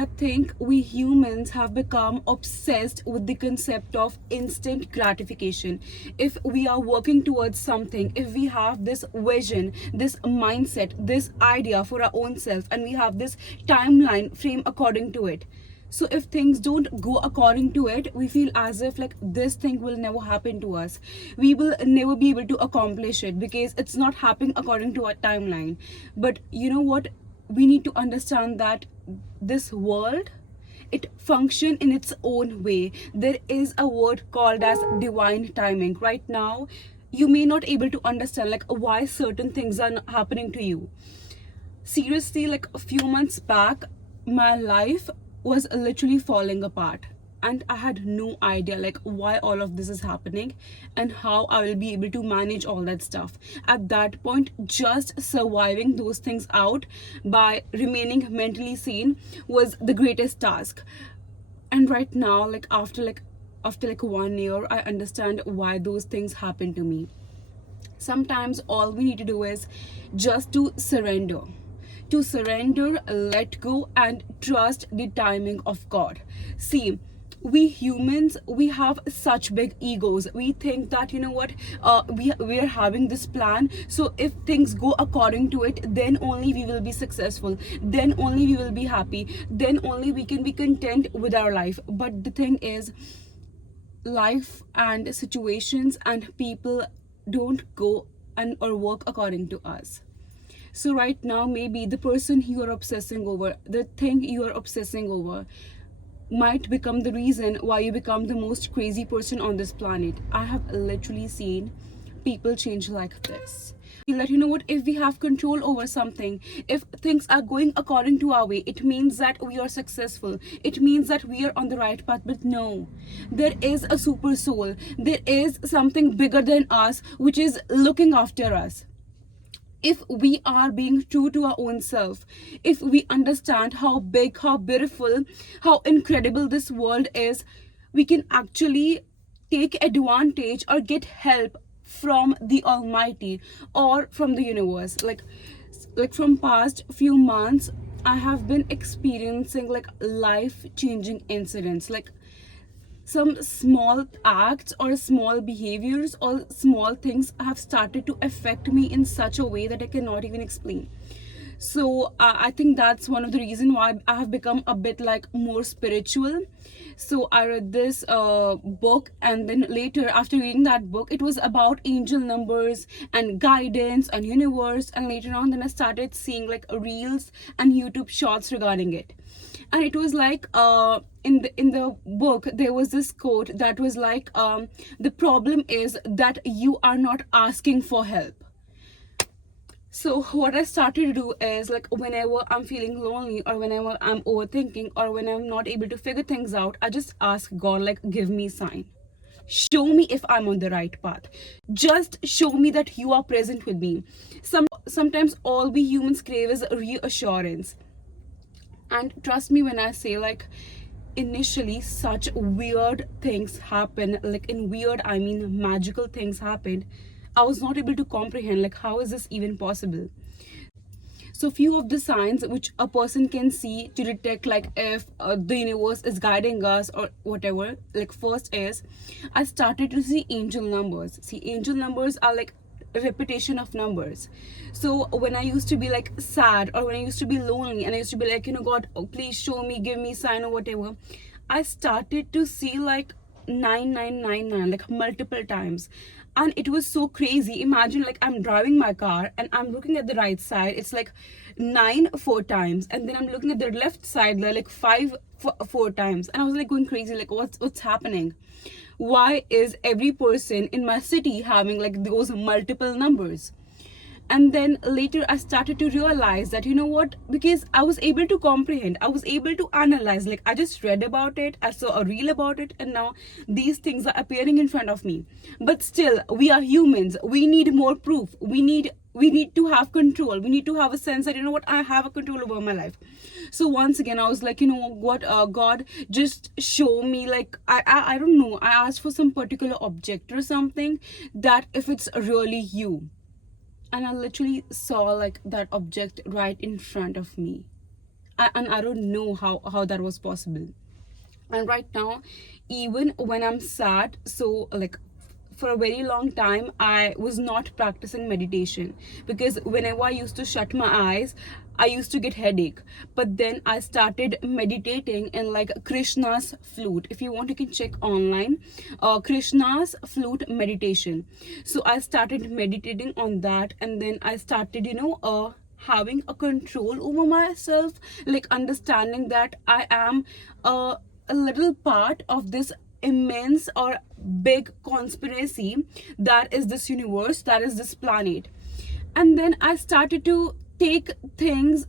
I think we humans have become obsessed with the concept of instant gratification. If we are working towards something, if we have this vision, this mindset, this idea for our own self, and we have this timeline frame according to it. So if things don't go according to it, we feel as if like this thing will never happen to us. We will never be able to accomplish it because it's not happening according to our timeline. But you know what? We need to understand that this world, it function in its own way. There is a word called as divine timing. Right now you may not able to understand like why certain things are happening to you. Seriously, like a few months back, my life was literally falling apart, and I had no idea like why all of this is happening and how I will be able to manage all that stuff. At that point, just surviving those things out by remaining mentally sane was the greatest task. And right now, like after 1 year, I understand why those things happen to me. Sometimes all we need to do is just to surrender, let go, and trust the timing of God. See, we humans, we have such big egos. We think that, you know what, we are having this plan, so if things go according to it, then only we will be successful, then only we will be happy, then only we can be content with our life. But the thing is, life and situations and people don't go and or work according to us. So right now, maybe the person you are obsessing over, the thing you are obsessing over, might become the reason why you become the most crazy person on this planet. I have literally seen people change like this. Feel that, you know what, if we have control over something, if things are going according to our way, it means that we are successful, it means that we are on the right path. But no, there is a super soul, there is something bigger than us which is looking after us. If we are being true to our own self, if we understand how big, how beautiful, how incredible this world is, we can actually take advantage or get help from the Almighty or from the universe. Like from past few months, I have been experiencing like life changing incidents, like some small acts or small behaviors or small things have started to affect me in such a way that I cannot even explain. So I think that's one of the reason why I have become a bit like more spiritual. So I read this book, and then later after reading that book, it was about angel numbers and guidance and universe. And later on, then I started seeing like reels and YouTube shorts regarding it. And it was like in the book there was this quote that was like, the problem is that you are not asking for help. So what I started to do is, like, whenever I'm feeling lonely or whenever I'm overthinking or when I'm not able to figure things out, I just ask God, like, give me sign, show me if I'm on the right path, just show me that you are present with me. Sometimes all we humans crave is reassurance. And trust me when I say, like, initially such weird things happen, like in weird I mean magical things happened. I was not able to comprehend like how is this even possible. So few of the signs which a person can see to detect like if the universe is guiding us or whatever, like first is I started to see angel numbers. See, angel numbers are like a repetition of numbers. So when I used to be like sad or when I used to be lonely and I used to be like, you know, God, oh, please show me, give me sign or whatever, I started to see like 9999 like multiple times. And it was so crazy. Imagine like I'm driving my car and I'm looking at the right side, it's like 9 4 times, and then I'm looking at the left side, like 5 4 times, and I was like going crazy, like what's happening? Why is every person in my city having like those multiple numbers? And then later I started to realize that, you know what, because I was able to comprehend, I was able to analyze, like I just read about it, I saw a reel about it, and now these things are appearing in front of me. But still, we are humans, we need more proof, we need to have control, we need to have a sense that, you know what, I have a control over my life. So once again I was like, you know what, God, just show me, like I don't know, I asked for some particular object or something, that if it's really you. And I literally saw like that object right in front of me. and I don't know how that was possible. And right now, even when I'm sad, so like for a very long time I was not practicing meditation, because whenever I used to shut my eyes, I used to get headache. But then I started meditating in like Krishna's flute. If you want, you can check online, Krishna's flute meditation. So I started meditating on that, and then I started, having a control over myself, like understanding that I am a little part of this immense or big conspiracy that is this universe, that is this planet. And then I started to take things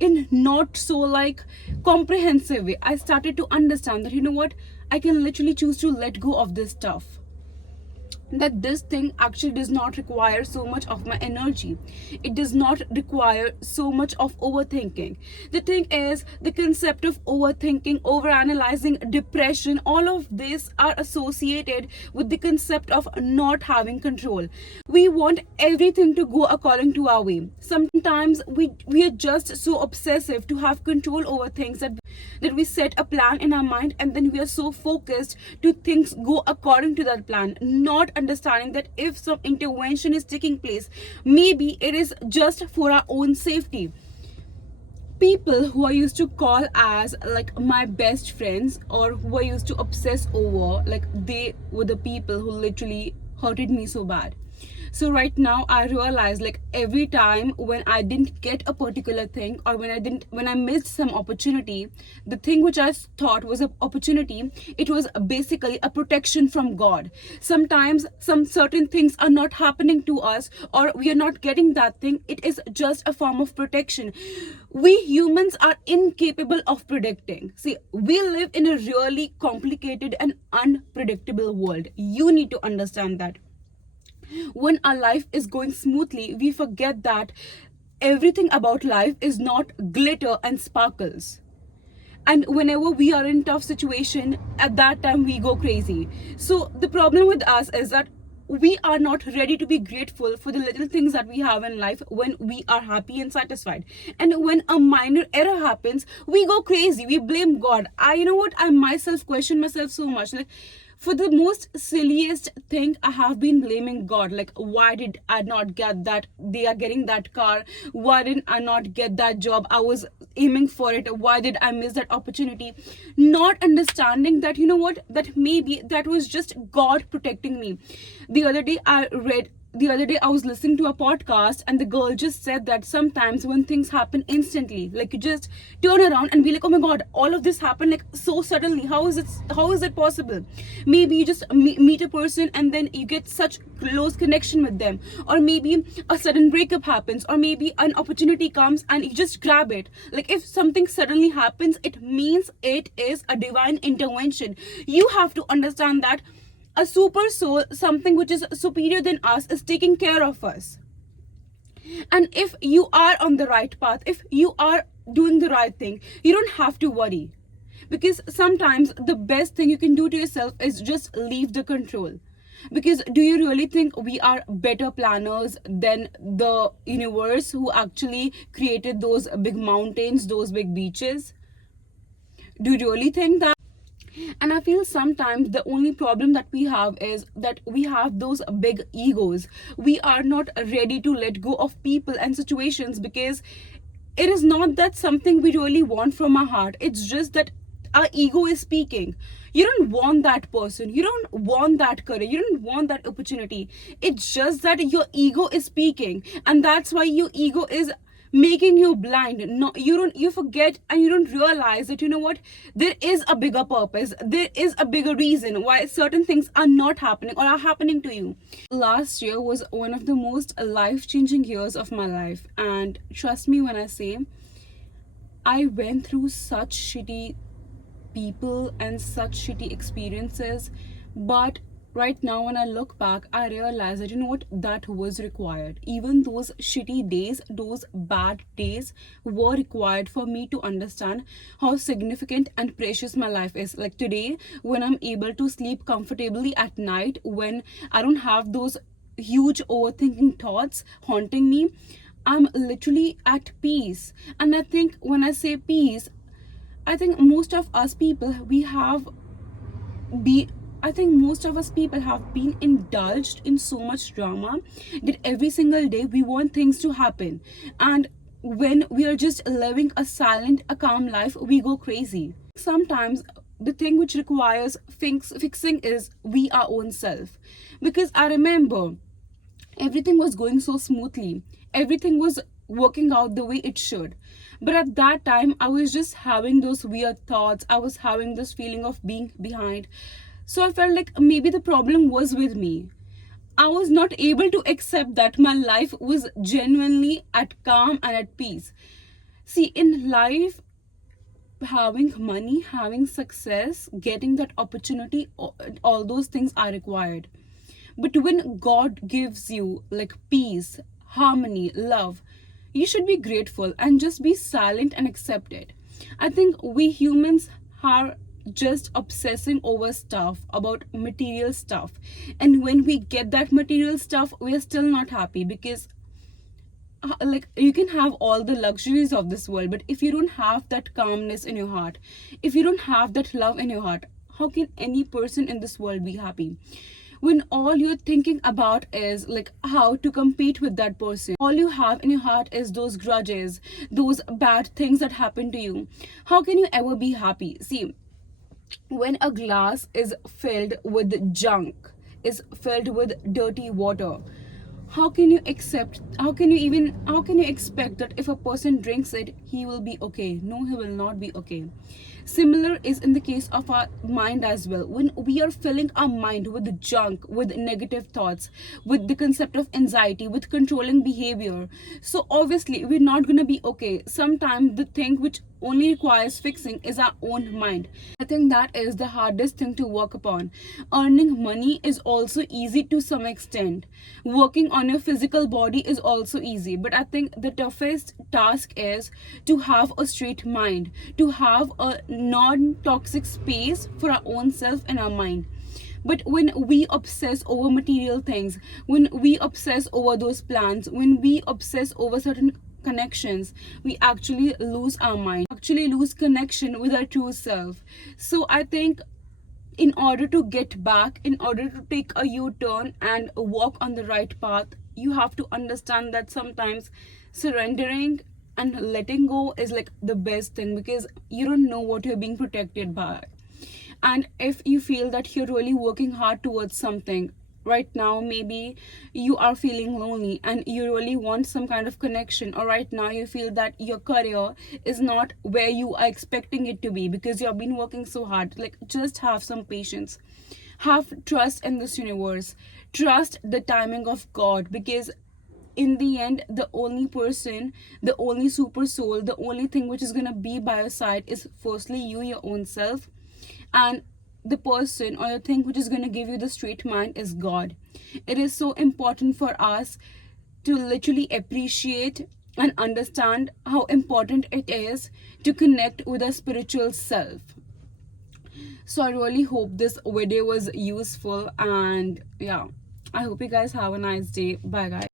in not so like comprehensive way. I started to understand that, I can literally choose to let go of this stuff, that this thing actually does not require so much of my energy. It does not require so much of overthinking. The thing is, the concept of overthinking, overanalyzing, depression, all of this are associated with the concept of not having control. We want everything to go according to our way. Sometimes we are just so obsessive to have control over things that we set a plan in our mind, and then we are so focused to things go according to that plan, not understanding that if some intervention is taking place, maybe it is just for our own safety. People who I used to call as like my best friends, or who I used to obsess over, like they were the people who literally hurted me so bad. So right now I realize, like every time when I didn't get a particular thing, or when I missed some opportunity, the thing which I thought was an opportunity, it was basically a protection from God. Sometimes some certain things are not happening to us, or we are not getting that thing, it is just a form of protection. We humans are incapable of predicting. See, we live in a really complicated and unpredictable world. You need to understand that. When our life is going smoothly, we forget that everything about life is not glitter and sparkles. And whenever we are in tough situation, at that time we go crazy. So the problem with us is that we are not ready to be grateful for the little things that we have in life when we are happy and satisfied. And when a minor error happens, we go crazy, we blame God. I myself question myself so much, like for the most silliest thing, I have been blaming God. Like, why did I not get that? They are getting that car. Why didn't I not get that job? I was aiming for it. Why did I miss that opportunity? Not understanding that, that maybe that was just God protecting me. The other day I was listening to a podcast, and the girl just said that sometimes when things happen instantly, like you just turn around and be like, oh my God, all of this happened like so suddenly. How is it possible? Maybe you just meet a person and then you get such close connection with them, or maybe a sudden breakup happens, or maybe an opportunity comes and you just grab it. Like if something suddenly happens, it means it is a divine intervention. You have to understand that a super soul, something which is superior than us, is taking care of us. And if you are on the right path, if you are doing the right thing, you don't have to worry. Because sometimes the best thing you can do to yourself is just leave the control. Because do you really think we are better planners than the universe, who actually created those big mountains, those big beaches? Do you really think that? And I feel sometimes the only problem that we have is that we have those big egos. We are not ready to let go of people and situations, because it is not that something we really want from our heart. It's just that our ego is speaking. You don't want that person, you don't want that career, you don't want that opportunity. It's just that your ego is speaking, and that's why your ego is making you blind. No, you forget, and you don't realize that there is a bigger purpose, there is a bigger reason why certain things are not happening or are happening to you. Last year was one of the most life-changing years of my life, and trust me when I say, I went through such shitty people and such shitty experiences, but right now when I look back, I realize that that was required. Even those shitty days, those bad days were required for me to understand how significant and precious my life is. Like today, when I'm able to sleep comfortably at night, when I don't have those huge overthinking thoughts haunting me, I'm literally at peace. And I think when I say peace, I think most of us people, we have be I think most of us people have been indulged in so much drama that every single day we want things to happen. And when we are just living a silent, a calm life, we go crazy. Sometimes the thing which requires fixing is we our own self. Because I remember everything was going so smoothly, everything was working out the way it should, but at that time I was just having those weird thoughts, I was having this feeling of being behind. So I felt like maybe the problem was with me. I was not able to accept that my life was genuinely at calm and at peace. See, in life, having money, having success, getting that opportunity, all those things are required. But when God gives you like peace, harmony, love, you should be grateful and just be silent and accept it. I think we humans are just obsessing over stuff, about material stuff. And when we get that material stuff, we are still not happy because like you can have all the luxuries of this world, but if you don't have that calmness in your heart, if you don't have that love in your heart, how can any person in this world be happy? When all you're thinking about is like how to compete with that person, all you have in your heart is those grudges, those bad things that happen to you, how can you ever be happy? See, when a glass is filled with junk, is filled with dirty water, how can you expect that if a person drinks it he will be okay? No, he will not be okay. Similar is in the case of our mind as well. When we are filling our mind with junk, with negative thoughts, with the concept of anxiety, with controlling behavior, so obviously we're not going to be okay. Sometimes the thing which only requires fixing is our own mind. I think that is the hardest thing to work upon. Earning money is also easy to some extent. Working on your physical body is also easy. But I think the toughest task is to have a straight mind, to have a non toxic space for our own self and our mind. But when we obsess over material things, when we obsess over those plans, when we obsess over certain connections, we actually lose our mind, actually lose connection with our true self. So I think in order to get back, in order to take a U-turn and walk on the right path, you have to understand that sometimes surrendering and letting go is like the best thing, because you don't know what you're being protected by. And if you feel that you're really working hard towards something right now, maybe you are feeling lonely and you really want some kind of connection, or right now you feel that your career is not where you are expecting it to be because you have been working so hard, like just have some patience, have trust in this universe, trust the timing of God, because in the end, the only person, the only super soul, the only thing which is gonna be by your side is firstly you, your own self, and the person or the thing which is going to give you the straight mind is God. It is so important for us to literally appreciate and understand how important it is to connect with our spiritual self. So I really hope this video was useful, and yeah, I hope you guys have a nice day. Bye guys.